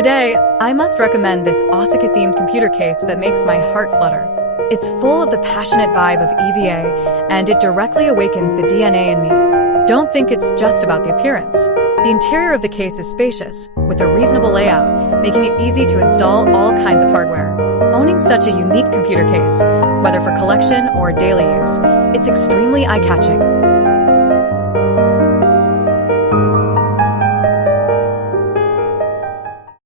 Today, I must recommend this Asuka-themed computer case that makes my heart flutter. It's full of the passionate vibe of EVA, and it directly awakens the DNA in me. Don't think it's just about the appearance. The interior of the case is spacious, with a reasonable layout, making it easy to install all kinds of hardware. Owning such a unique computer case, whether for collection or daily use, it's extremely eye-catching.